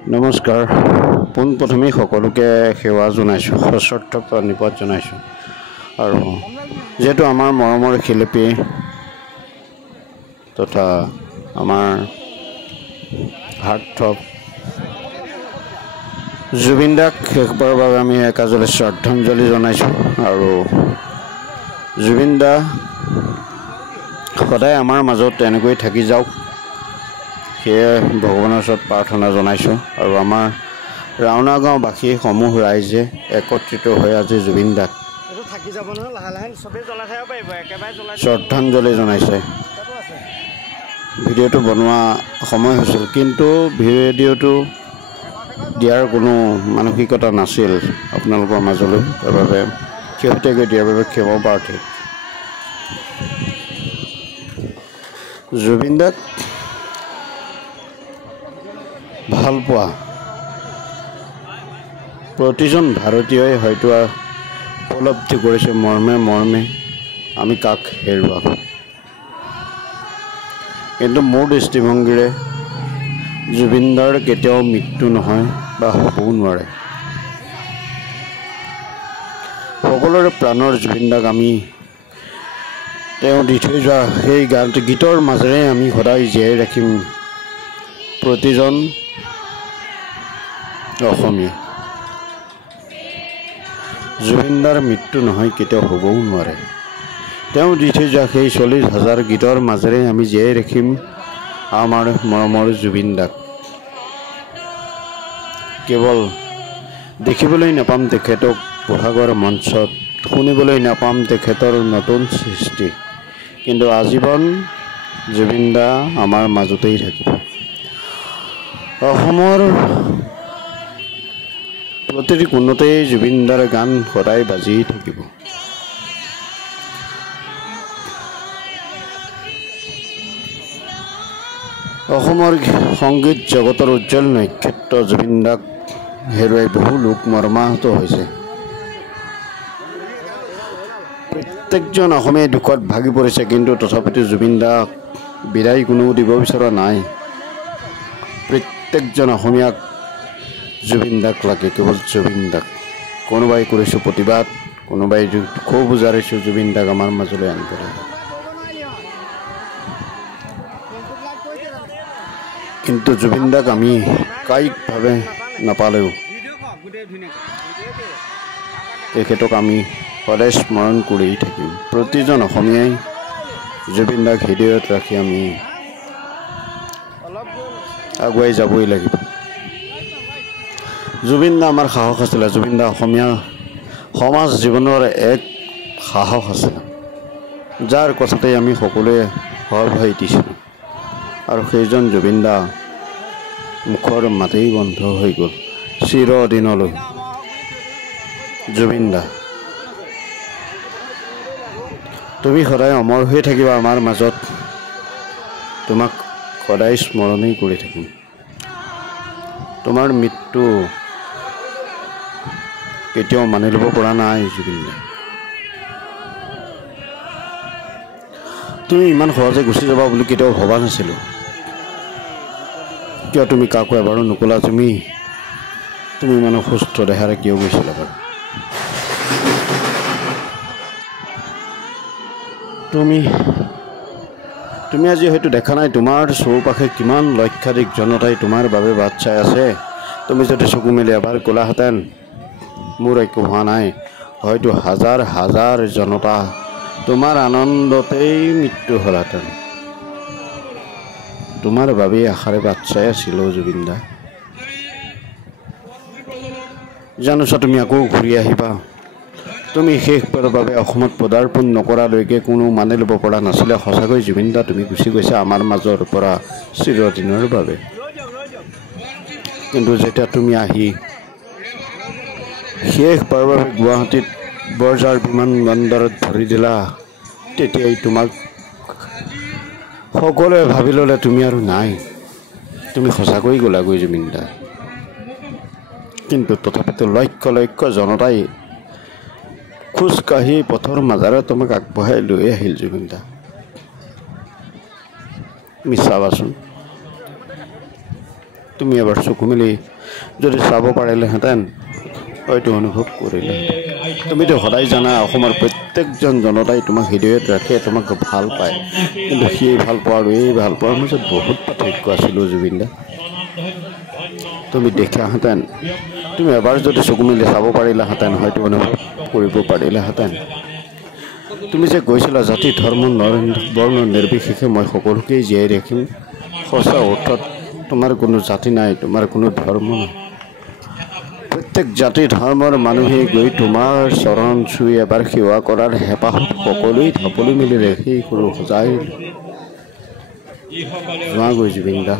নমস্কাৰ পোনপ্ৰথমে সকলোকে সেৱা জনাইছোঁ সশ্ৰদ্ধ প্ৰণিপাত জনাইছোঁ আৰু যেহেতু আমাৰ মৰমৰ শিল্পী তথা আমাৰ হাৰ্টথ্ৰব জুবিন দাক শেষবাৰৰ বাবে আমি একাজলি শ্ৰদ্ধাঞ্জলি জনাইছোঁ আৰু জুবিন দা সদায় আমাৰ মাজত এনেকৈ থাকি যাওক সেয়ে ভগৱানৰ ওচৰত প্ৰাৰ্থনা জনাইছোঁ আৰু আমাৰ ৰাওনা গাঁওবাসীসমূহ ৰাইজে একত্ৰিত হৈ আজি জুবিন দাক শ্ৰদ্ধাঞ্জলি জনাইছে। ভিডিঅ'টো বনোৱা সময় হৈছিল কিন্তু ভিডিঅ'টো দিয়াৰ কোনো মানসিকতা নাছিল আপোনালোকৰ মাজলৈ, তাৰ বাবে শেহতীয়াকৈ দিয়াৰ বাবে ক্ষমা প্ৰাৰ্থী। জুবিন দাক ভাল পোৱা প্ৰতিজন ভাৰতীয়ই হয়তো উপলব্ধি কৰিছে মৰ্মে মৰ্মে আমি কাক হেৰুৱাম, কিন্তু মোৰ দৃষ্টিভংগীৰে জুবিন দাৰ কেতিয়াও মৃত্যু নহয় বা হ'বও নোৱাৰে। সকলোৰে প্ৰাণৰ জুবিন দাক আমি তেওঁ দি থৈ যোৱা সেই গীতৰ মাজেৰে আমি সদায় জীয়াই ৰাখিম প্ৰতিজন অসমীয়া। জুবিন দাৰ মৃত্যু নহয়, কেতিয়াও হ'বও নোৱাৰে। তেওঁ দি থৈ যোৱা সেই 40,000 গীতৰ মাজেৰে আমি জীয়াই ৰাখিম আমাৰ মৰমৰ জুবিন দাক। কেৱল দেখিবলৈ নাপাম তেখেতক বহাগৰ মঞ্চত, শুনিবলৈ নাপাম তেখেতৰ নতুন সৃষ্টি, কিন্তু আজীৱন জুবিন দা আমাৰ মাজতেই থাকিব। অসমৰ প্ৰতিটো কোণতেই জুবিন দাৰ গান সদায় বাজি থাকিব। অসমৰ সংগীত জগতৰ উজ্জ্বল নক্ষত্ৰ জুবিন দাক হেৰুৱাই বহু লোক মৰ্মাহত হৈছে। প্ৰত্যেকজন অসমীয়াই দুখত ভাগি পৰিছে, কিন্তু তথাপিতো জুবিন দাক বিদায় কোনেও দিব বিচৰা নাই। প্ৰত্যেকজন অসমীয়াক জুবিন দাক লাগে, কেৱল জুবিন দাক। কোনোবাই কৰিছোঁ প্ৰতিবাদ, কোনোবাই দুখো বুজাৰিছোঁ জুবিন দাক আমাৰ মাজলৈ আনিবলৈ, কিন্তু জুবিন দাক আমি কায়িকভাৱে নাপালেও তেখেতক আমি সদায় স্মৰণ কৰি থাকিম। প্ৰতিজন অসমীয়াই জুবিন দাক হৃদয়ত ৰাখি আমি আগুৱাই যাবই লাগিব। জুবিন দা আমাৰ সাহস আছিলে, জুবিন দা অসমীয়া সমাজ জীৱনৰ এক সাহস আছিলে, যাৰ কথাতেই আমি সকলোৱে সৰভাই দিছিলোঁ, আৰু সেইজন জুবিন দা মুখৰ মাতেই বন্ধ হৈ গ'ল চিৰদিনলৈ। জুবিন দা তুমি সদায় অমৰ হৈ থাকিবা আমাৰ মাজত, তোমাক সদায় স্মৰণেই কৰি থাকিম। তোমাৰ মৃত্যু কেতিয়াও মানি ল'ব পৰা নাই জুবিন দা। তুমি ইমান সহজে গুচি যাবা বুলি কেতিয়াও ভবা নাছিলোঁ। কিয় তুমি কাকো এবাৰো নক'লা তুমি ইমান অসুস্থ দেহাৰে কিয় গৈছিলা বাৰু? তুমি আজি হয়তো দেখা নাই তোমাৰ চৌপাশে কিমান লক্ষাধিক জনতাই তোমাৰ বাবে বাট চাই আছে। তুমি যদি চকু মেলি এবাৰ ক'লাহেঁতেন মোৰ একো হোৱা নাই, হয়তো হাজাৰ হাজাৰ জনতা তোমাৰ আনন্দতেই মৃত্যু হ'লহেঁতেন। তোমাৰ বাবেই আশাৰে বাট চাই আছিলোঁ জুবিন দা। জানোচা তুমি আকৌ ঘূৰি আহিবা। তুমি শেষবাৰৰ বাবে অসমত পদাৰ্পণ নকৰালৈকে কোনো মানি ল'ব পৰা নাছিলে সঁচাকৈ জুবিন দা তুমি গুচি গৈছা আমাৰ মাজৰ পৰা চিৰদিনৰ বাবে। কিন্তু যেতিয়া তুমি আহি শেষবাৰৰ বাবে গুৱাহাটীত বৰঝাৰ বিমানবন্দৰত ভৰি দিলা, তেতিয়াই তোমাক সকলোৱে ভাবি ল'লে তুমি আৰু নাই, তুমি সঁচাকৈ গ'লাগৈ জুবিন দা। কিন্তু তথাপিতো লক্ষ লক্ষ জনতাই খোজকাঢ়ি পথৰ মাজেৰে তোমাক আগবঢ়াই লৈ আহিল জুবিন দা। তুমি চাবাচোন তুমি এবাৰ চকু মেলি যদি চাব পাৰিলেহেঁতেন হয়তো অনুভৱ কৰিলেহেঁতেন তুমিতো সদায় জানা অসমৰ প্ৰত্যেকজন জনতাই তোমাক হৃদয়ত ৰাখে তোমাক ভাল পায় কিন্তু সেই ভাল পোৱা আৰু এই ভাল পোৱাৰ মাজত বহুত পাৰ্থক্য আছিল জুবিন দা তুমি দেখাহেঁতেন তুমি এবাৰ যদি চকু মেলি চাব পাৰিলাহেঁতেন হয়তো অনুভৱ কৰিব পাৰিলাহেঁতেন তুমি যে কৈছিলা জাতি ধৰ্ম বৰ্ণ নিৰ্বিশেষে মই সকলোকেই জীয়াই ৰাখিম সঁচা অৰ্থত তোমাৰ কোনো জাতি নাই তোমাৰ কোনো ধৰ্ম নাই প্ৰত্যেক জাতি ধৰ্মৰ মানুহে গৈ তোমাৰ চৰণ চুই এবাৰ সেৱা কৰাৰ হেঁপাহত সকলোৱে ঢাপলি মেলি ৰাখি সৰু সজাই যোৱা গৈ জুবিন দা